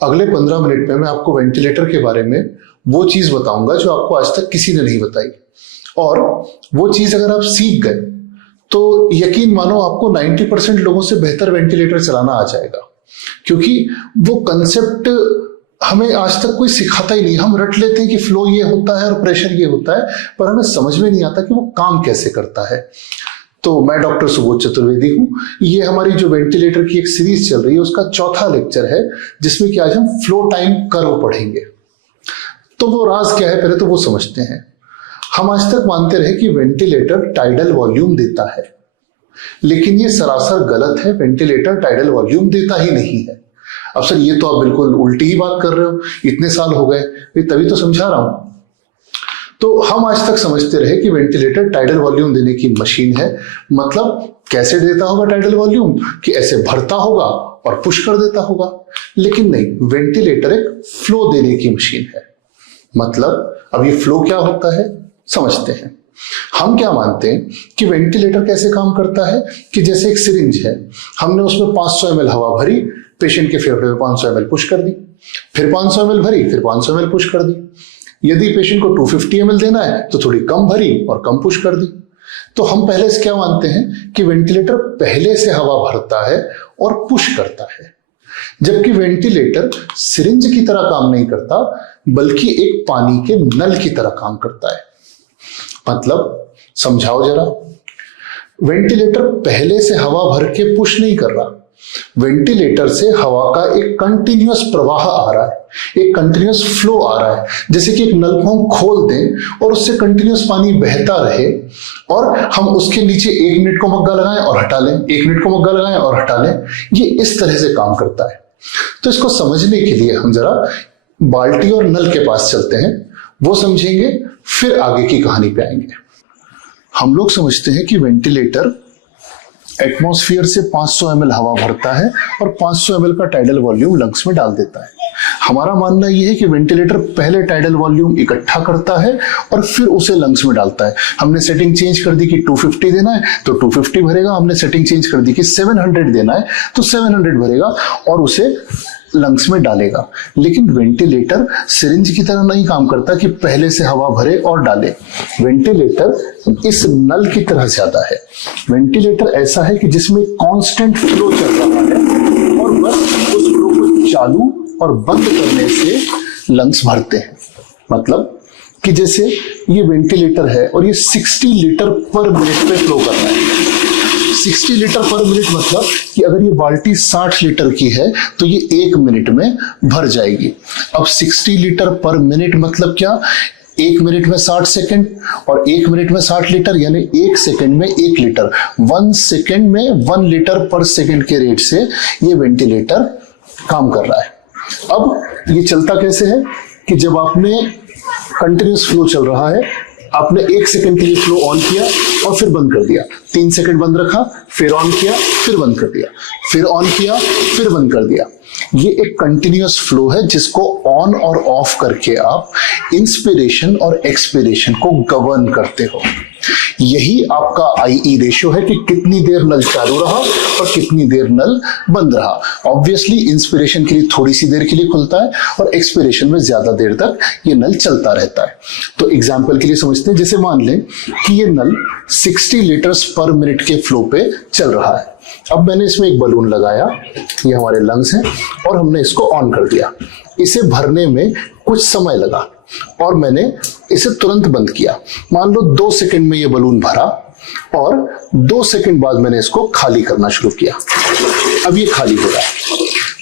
अगले 15 मिनट में मैं आपको वेंटिलेटर के बारे में वो चीज बताऊंगा जो आपको आज तक किसी ने नहीं बताई, और वो चीज अगर आप सीख गए तो यकीन मानो आपको 90% लोगों से बेहतर वेंटिलेटर चलाना आ जाएगा, क्योंकि वो कंसेप्ट हमें आज तक कोई सिखाता ही नहीं। हम रट लेते हैं कि फ्लो ये होता है और प्रेशर ये होता है, पर हमें समझ में नहीं आता कि वो काम कैसे करता है। तो मैं डॉक्टर सुबोध चतुर्वेदी हूँ। ये हमारी जो वेंटिलेटर की एक सीरीज चल रही है उसका चौथा लेक्चर है, जिसमें कि आज हम फ्लो टाइम कर्व पढ़ेंगे। तो वो राज क्या है पहले तो वो समझते हैं। हम आज तक मानते रहे कि वेंटिलेटर टाइडल वॉल्यूम देता है, लेकिन ये सरासर गलत है। वेंटिलेटर टाइडल वॉल्यूम देता ही नहीं है। अब सर ये तो आप बिल्कुल उल्टी ही बात कर रहे हो, इतने साल हो गए, तभी तो समझा रहा हूं। तो हम आज तक समझते रहे कि वेंटिलेटर टाइडल वॉल्यूम देने की मशीन है। मतलब कैसे देता होगा टाइडल वॉल्यूम, कि ऐसे भरता होगा और पुश कर देता होगा। लेकिन नहीं, वेंटिलेटर एक फ्लो देने की मशीन है। मतलब अब ये फ्लो क्या होता है समझते हैं। हम क्या मानते हैं कि वेंटिलेटर कैसे काम करता है, कि जैसे एक सिरिंज है, हमने उसमें 500 ml हवा भरी, पेशेंट के फेफड़े में 500 ml पुश कर दी, फिर 500 ml भरी, फिर 500 ml पुश कर दी। यदि पेशेंट को 250 ml देना है तो थोड़ी कम भरी और कम पुश कर दी। तो हम पहले से क्या मानते हैं कि वेंटिलेटर पहले से हवा भरता है और पुश करता है, जबकि वेंटिलेटर सिरिंज की तरह काम नहीं करता, बल्कि एक पानी के नल की तरह काम करता है। मतलब समझाओ जरा। वेंटिलेटर पहले से हवा भर के पुश नहीं कर रहा, वेंटिलेटर से हवा का एक कंटिन्यूअस प्रवाह आ रहा है, एक कंटिन्यूअस फ्लो आ रहा है। जैसे कि एक नल को हम खोल दें और उससे कंटिन्यूअस पानी बहता रहे, और हम उसके नीचे 1 मिनट को मग्गा लगाएं और हटा लें, 1 मिनट को मग्गा लगाएं और हटा लें। ये इस तरह से काम करता है। तो इसको समझने के लिए हम जरा बाल्टी और नल के पास चलते हैं, वो समझेंगे, फिर आगे की कहानी पे आएंगे। हम लोग समझते हैं कि वेंटिलेटर एटमॉस्फेयर से 500 ml हवा भरता है और 500 ml का टाइडल वॉल्यूम लंग्स में डाल देता है। हमारा मानना यह है कि वेंटिलेटर पहले टाइडल वॉल्यूम इकट्ठा करता है और फिर उसे लंग्स में डालता है। हमने सेटिंग चेंज कर दी कि 250 देना है तो 250 भरेगा, हमने सेटिंग चेंज कर दी कि 700 देना है तो 700 भरेगा और उसे लंग्स में डालेगा। लेकिन वेंटिलेटर सिरिंज की तरह नहीं काम करता कि पहले से हवा भरे और डाले। वेंटिलेटर इस नल की तरह ज्यादा है। वेंटिलेटर ऐसा है कि जिसमें कांस्टेंट फ्लो चल रहा है और बस उस फ्लो को चालू और बंद करने से लंग्स भरते हैं। मतलब कि जैसे ये वेंटिलेटर है और ये 60 लीटर पर मिनट पे फ्लो कर रहा है। 60 लीटर पर मिनट मतलब कि अगर ये बाल्टी 60 लीटर की है तो ये 1 मिनट में भर जाएगी। अब 60 लीटर पर मिनट मतलब क्या, 1 मिनट में 60 सेकंड और 1 मिनट में 60 लीटर, यानी 1 सेकंड में 1 लीटर। 1 सेकंड में 1 लीटर पर सेकंड के रेट से ये वेंटिलेटर काम कर रहा है। अब ये चलता कैसे है कि जब आपने कंटिन्यूअस फ्लो चल रहा है, आपने 1 सेकंड के लिए फ्लो ऑन किया और फिर बंद कर दिया, 3 सेकंड बंद रखा, फिर ऑन किया, फिर बंद कर दिया, फिर ऑन किया, फिर बंद कर दिया। ये एक कंटिन्यूअस फ्लो है जिसको ऑन और ऑफ करके आप इंस्पिरेशन और एक्सपिरेशन को गवर्न करते हो। यही आपका IE रेशियो है कि कितनी देर नल चालू रहा और कितनी देर नल बंद रहा। ऑब्वियसली इंस्पिरेशन के लिए थोड़ी सी देर के लिए खुलता है और एक्सपिरेशन में ज्यादा देर तक ये नल चलता रहता है। तो एग्जाम्पल के लिए समझते हैं, जैसे मान लें कि ये नल 60 लीटर्स पर मिनट के फ्लो पे चल रहा है। अब मैंने इसमें एक बलून लगाया, ये हमारे लंग्स हैं, और हमने इसको ऑन कर दिया। इसे भरने में कुछ समय लगा और मैंने इसे तुरंत बंद किया। मान लो 2 सेकंड में ये बलून भरा और 2 सेकंड बाद मैंने इसको खाली करना शुरू किया। अब ये खाली हो रहा है।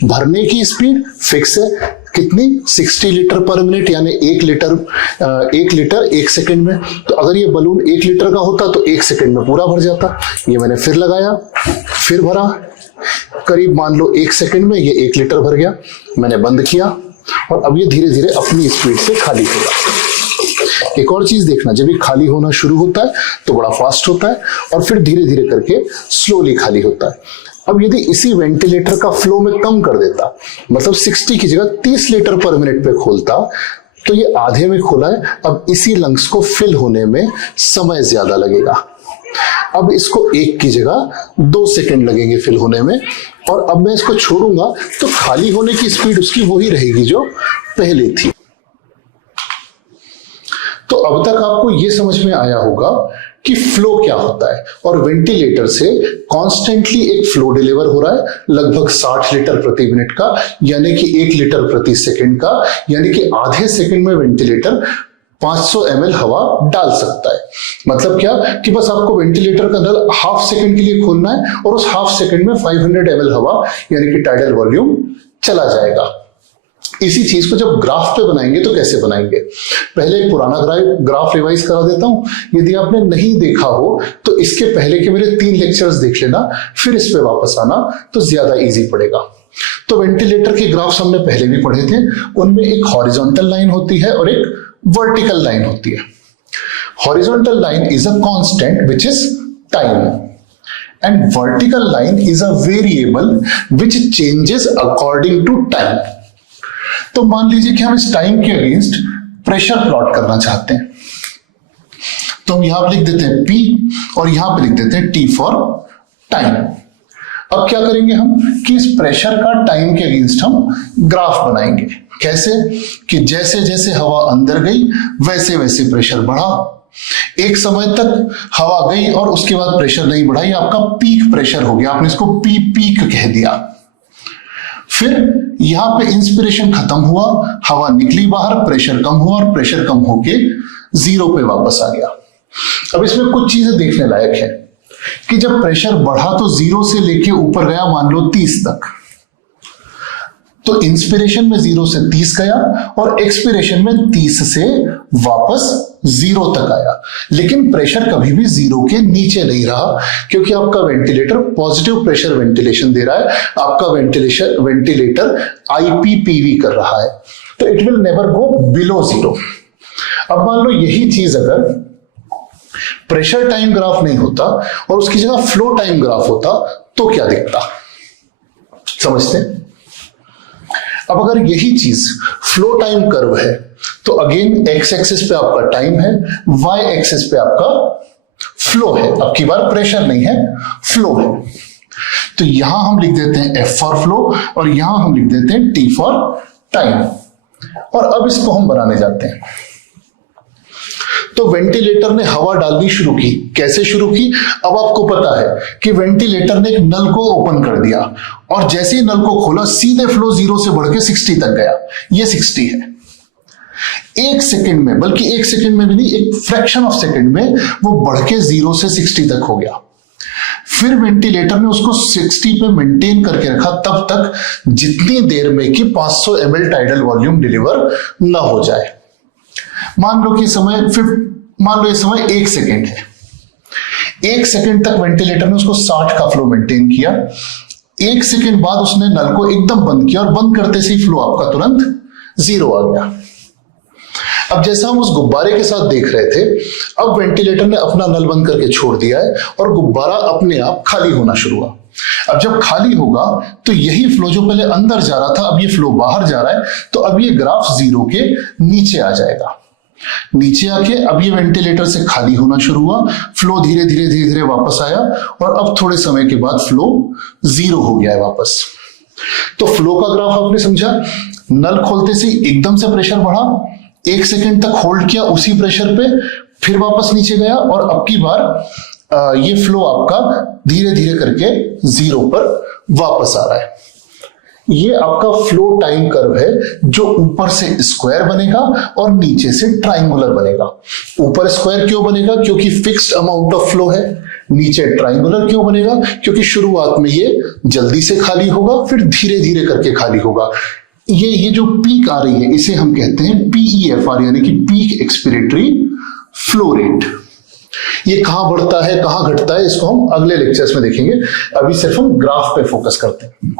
भरने की स्पीड फिक्स है, कितनी, 60 लीटर पर मिनट, यानी 1 लीटर 1 सेकंड में। तो अगर ये बलून 1 लीटर का होता तो 1 सेकंड में पूरा भर जाता। ये मैंने फिर लगाया, फिर भरा, करीब मान लो 1 सेकंड में ये 1 लीटर भर गया। मैंने बंद किया और अब ये धीरे धीरे अपनी स्पीड से खाली होगा। एक और चीज देखना, जब ये खाली होना शुरू होता है तो बड़ा फास्ट होता है और फिर धीरे धीरे करके स्लोली खाली होता है। अब यदि इसी वेंटिलेटर का फ्लो में कम कर देता, मतलब 60 की जगह 30 लीटर पर मिनट पे खोलता, तो ये आधे में खोला है। अब इसी लंग्स को फिल होने में समय ज्यादा लगेगा। अब इसको 1 की जगह 2 सेकंड लगेंगे फिल होने में, और अब मैं इसको छोड़ूंगा तो खाली होने की स्पीड उसकी वही रहेगी जो पहले थी। तो अब तक आपको यह समझ में आया होगा कि फ्लो क्या होता है, और वेंटिलेटर से कॉन्स्टेंटली एक फ्लो डिलीवर हो रहा है लगभग 60 लीटर प्रति मिनट का, यानी कि 1 लीटर प्रति सेकंड का, यानी कि आधे सेकंड में वेंटिलेटर 500 ml हवा डाल सकता है। मतलब क्या कि बस आपको वेंटिलेटर का नल हाफ सेकंड के लिए खोलना है और उस हाफ सेकंड में 500 ml हवा यानी कि टाइडल वॉल्यूम चला जाएगा। इसी चीज को जब ग्राफ पे बनाएंगे तो कैसे बनाएंगे, पहले एक पुराना ग्राफ रिवाइज करा देता हूं। यदि आपने नहीं देखा हो तो इसके पहले के मेरे 3 लेक्चर्स देख लेना, फिर इस पे वापस आना तो ज्यादा इजी पड़ेगा। तो वेंटिलेटर के ग्राफ्स हमने पहले भी पढ़े थे, उनमें एक हॉरिजॉन्टल लाइन होती है और एक वर्टिकल लाइन होती है। Horizontal line is a constant which is time and vertical line is a variable which changes according to time. तो मान लीजिए कि हम इस टाइम के अगेंस्ट प्रेशर प्लॉट करना चाहते हैं, तो हम यहां पर लिख देते हैं P और यहां पे लिख देते हैं T फॉर टाइम। अब क्या करेंगे हम कि इस प्रेशर का टाइम के अगेंस्ट हम ग्राफ बनाएंगे। कैसे कि जैसे जैसे हवा अंदर गई वैसे वैसे प्रेशर बढ़ा, एक समय तक हवा गई और उसके बाद प्रेशर नहीं बढ़ा, ये आपका पीक प्रेशर हो गया, आपने इसको पीक कह दिया। फिर यहां पे इंस्पिरेशन खत्म हुआ, हवा निकली बाहर, प्रेशर कम हुआ और प्रेशर कम होके 0 पे वापस आ गया। अब इसमें कुछ चीजें देखने लायक है कि जब प्रेशर बढ़ा तो 0 से लेके ऊपर गया मान लो 30 तक, तो इंस्पिरेशन में 0 से 30 गया और एक्सपिरेशन में 30 से वापस 0 तक आया, लेकिन प्रेशर कभी भी 0 के नीचे नहीं रहा, क्योंकि आपका वेंटिलेटर पॉजिटिव प्रेशर वेंटिलेशन दे रहा है, आपका वेंटिलेटर IPPV कर रहा है, तो it will never go below 0। अब मान लो यही चीज अगर प्रेशर टाइम ग्राफ नहीं होता और उसकी जगह फ्लो टाइम ग्राफ होता तो क्या दिखता, समझते हैं? अब अगर यही चीज फ्लो टाइम कर्व है तो अगेन एक्स एक्सिस पे आपका टाइम है, वाई एक्सिस पे आपका फ्लो है, अब की बार प्रेशर नहीं है फ्लो है। तो यहां हम लिख देते हैं F फॉर फ्लो और यहां हम लिख देते हैं T फॉर टाइम। और अब इसको हम बनाने जाते हैं। तो वेंटिलेटर ने हवा डालनी शुरू की। कैसे शुरू की? अब आपको पता है कि वेंटिलेटर ने एक नल को ओपन कर दिया और जैसे ही नल को खोला सीधे फ्लो 0 से बढ़ के 60 तक गया। ये 60 है। 1 सेकंड में, बल्कि 1 सेकंड में भी नहीं, एक फ्रैक्शन ऑफ सेकंड में वो बढ़ के 0 से 60 तक हो गया। फिर वेंटिलेटर ने उसको 60 पे मेंटेन करके रखा तब तक जितनी देर में कि 500 ml टाइडल वॉल्यूम डिलीवर ना हो जाए। मान लो ये समय 1 सेकेंड है। 1 सेकेंड तक वेंटिलेटर ने उसको 60 का फ्लो मेंटेन किया। 1 सेकेंड बाद उसने नल को एकदम बंद किया और बंद करते से ही फ्लो आपका तुरंत 0 आ गया। अब जैसा हम उस गुब्बारे के साथ देख रहे थे, अब वेंटिलेटर ने अपना नल बंद करके छोड़ दिया है और गुब्बारा अपने आप खाली होना शुरू हुआ। अब जब खाली होगा तो यही फ्लो जो पहले अंदर जा रहा था अब ये फ्लो बाहर जा रहा है, तो अब ये ग्राफ 0 के नीचे आ जाएगा। नीचे आके अब ये वेंटिलेटर से खाली होना शुरू हुआ, फ्लो धीरे धीरे वापस आया और अब थोड़े समय के बाद फ्लो 0 हो गया है वापस। तो फ्लो का ग्राफ आपने समझा। नल खोलते से एकदम से प्रेशर बढ़ा, 1 सेकेंड तक होल्ड किया उसी प्रेशर पे, फिर वापस नीचे गया और अब की बार ये फ्लो आपका धीरे धीरे करके 0 पर वापस आ रहा है। ये आपका फ्लो टाइम कर्व है जो ऊपर से स्क्वायर बनेगा और नीचे से ट्राइंगुलर बनेगा। ऊपर स्क्वायर क्यों बनेगा? क्योंकि फिक्स्ड अमाउंट ऑफ फ्लो है। नीचे ट्राइंगुलर क्यों बनेगा? क्योंकि शुरुआत में ये जल्दी से खाली होगा, फिर धीरे धीरे करके खाली होगा। ये जो पीक आ रही है इसे हम कहते हैं PEFR, यानी कि पीक एक्सपिरेटरी फ्लो रेट। ये कहां बढ़ता है कहां घटता है इसको हम अगले लेक्चर्स में देखेंगे। अभी सिर्फ हम ग्राफ पे फोकस करते हैं।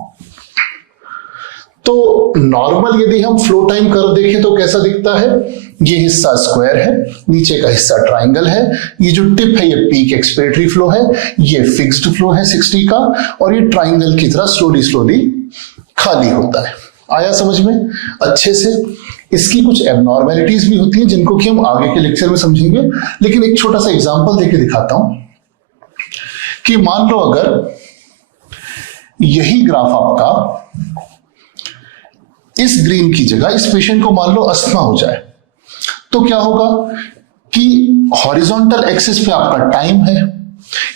तो नॉर्मल यदि हम फ्लो टाइम कर्व देखें तो कैसा दिखता है? ये हिस्सा स्क्वायर है, नीचे का हिस्सा ट्राइंगल है, ये जो टिप है ये पीक एक्सपिरेटरी फ्लो है, ये फिक्स्ड फ्लो है 60 का, और ये ट्राइंगल की तरह स्लोली खाली होता है। आया समझ में अच्छे से? इसकी कुछ एबनॉर्मेलिटीज भी होती हैं जिनको कि हम आगे के लेक्चर में समझेंगे, लेकिन एक छोटा सा एग्जांपल देके दिखाता हूं कि मान लो अगर यही ग्राफ आपका इस ग्रीन की जगह इस पेशेंट को मान लो अस्थमा हो जाए तो क्या होगा कि हॉरिजॉन्टल एक्सिस पे आपका टाइम है,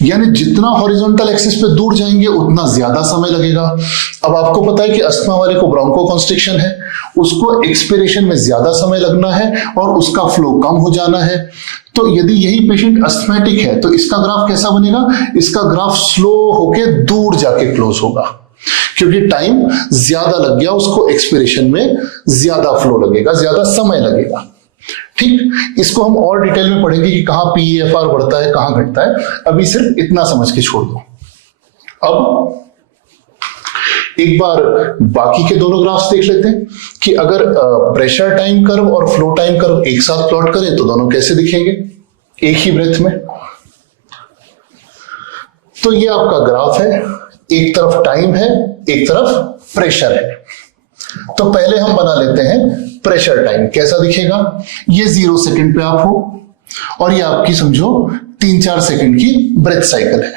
यानी जितना हॉरिजॉन्टल एक्सिस पे दूर जाएंगे उतना ज्यादा समय लगेगा। अब आपको पता है कि अस्थमा वाले को ब्रोंकोकंस्ट्रिक्शन है, उसको एक्सपिरेशन में ज्यादा समय लगना है और उसका फ्लो कम हो जाना है। तो यदि यही पेशेंट अस्थमैटिक है तो इसका ग्राफ कैसा बनेगा? इसका ग्राफ स्लो होके दूर जाके क्लोज होगा, क्योंकि टाइम ज्यादा लग गया, उसको एक्सपिरेशन में ज्यादा फ्लो लगेगा, ज्यादा समय लगेगा। ठीक, इसको हम और डिटेल में पढ़ेंगे कि कहां PEFR बढ़ता है, कहां घटता है। अभी सिर्फ इतना समझ के छोड़ दो। अब एक बार बाकी के दोनों ग्राफ्स देख लेते हैं कि अगर प्रेशर टाइम कर्व और फ्लो टाइम कर्व एक साथ प्लॉट करें तो दोनों कैसे दिखेंगे एक ही ब्रेथ में। तो ये आपका ग्राफ है, एक तरफ टाइम है, एक तरफ प्रेशर है। तो पहले हम बना लेते हैं प्रेशर टाइम। कैसा दिखेगा? ये 0 सेकंड पे आप हो और ये आपकी समझो 3-4 सेकंड की ब्रेथ साइकिल है।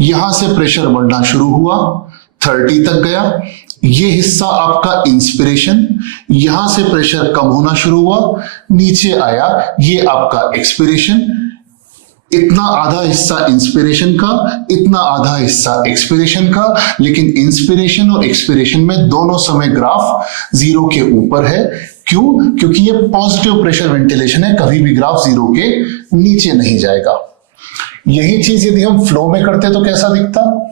यहां से प्रेशर बढ़ना शुरू हुआ, 30 तक गया, ये हिस्सा आपका इंस्पिरेशन, यहां से प्रेशर कम होना शुरू हुआ, नीचे आया, ये आपका एक्सपिरेशन। इतना आधा हिस्सा इंस्पिरेशन का, इतना आधा हिस्सा एक्सपिरेशन का, लेकिन इंस्पिरेशन और एक्सपिरेशन में दोनों समय ग्राफ 0 के ऊपर है। क्यों? क्योंकि ये पॉजिटिव प्रेशर वेंटिलेशन है, कभी भी ग्राफ 0 के नीचे नहीं जाएगा। यही चीज यदि हम फ्लो में करते तो कैसा दिखता?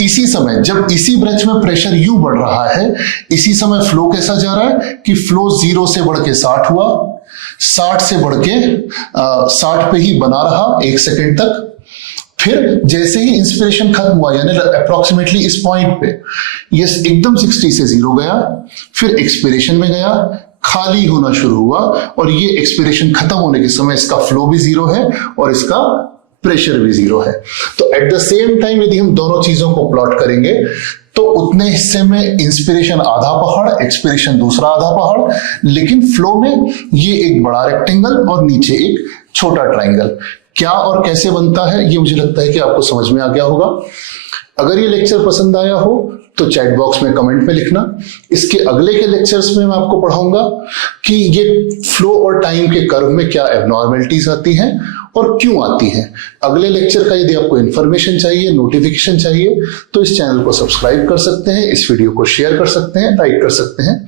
इसी समय जब इसी ब्रेथ में प्रेशर यू बढ़ रहा है, इसी समय फ्लो कैसा जा रहा है कि फ्लो 0 से बढ़ के 60 हुआ, 60 से बढ़ के 60 पे ही बना रहा 1 सेकंड तक। फिर जैसे ही इंस्पिरेशन खत्म हुआ, यानी अप्रोक्सीमेटली इस पॉइंट पे ये एकदम 60 से 0 गया, फिर एक्सपिरेशन में गया, खाली होना शुरू हुआ और ये एक्सपिरेशन खत्म होने के समय इसका फ्लो भी 0 है और इसका प्रेशर भी 0 है। तो एट द सेम टाइम यदि हम दोनों चीजों को प्लॉट करेंगे तो उतने हिस्से में इंस्पिरेशन आधा पहाड़, एक्सपिरेशन दूसरा आधा पहाड़, लेकिन फ्लो में ये एक बड़ा रेक्टेंगल और नीचे एक छोटा ट्राइंगल। क्या और कैसे बनता है ये मुझे लगता है कि आपको समझ में आ गया होगा। अगर ये लेक्चर पसंद आया हो तो चैट बॉक्स में कमेंट में लिखना। इसके अगले के लेक्चर्स में मैं आपको पढ़ाऊंगा कि ये फ्लो और टाइम के कर्व में क्या एबनॉर्मलिटीज आती हैं और क्यों आती हैं। अगले लेक्चर का यदि आपको इन्फॉर्मेशन चाहिए, नोटिफिकेशन चाहिए, तो इस चैनल को सब्सक्राइब कर सकते हैं, इस वीडियो को शेयर कर सकते हैं, लाइक कर सकते हैं।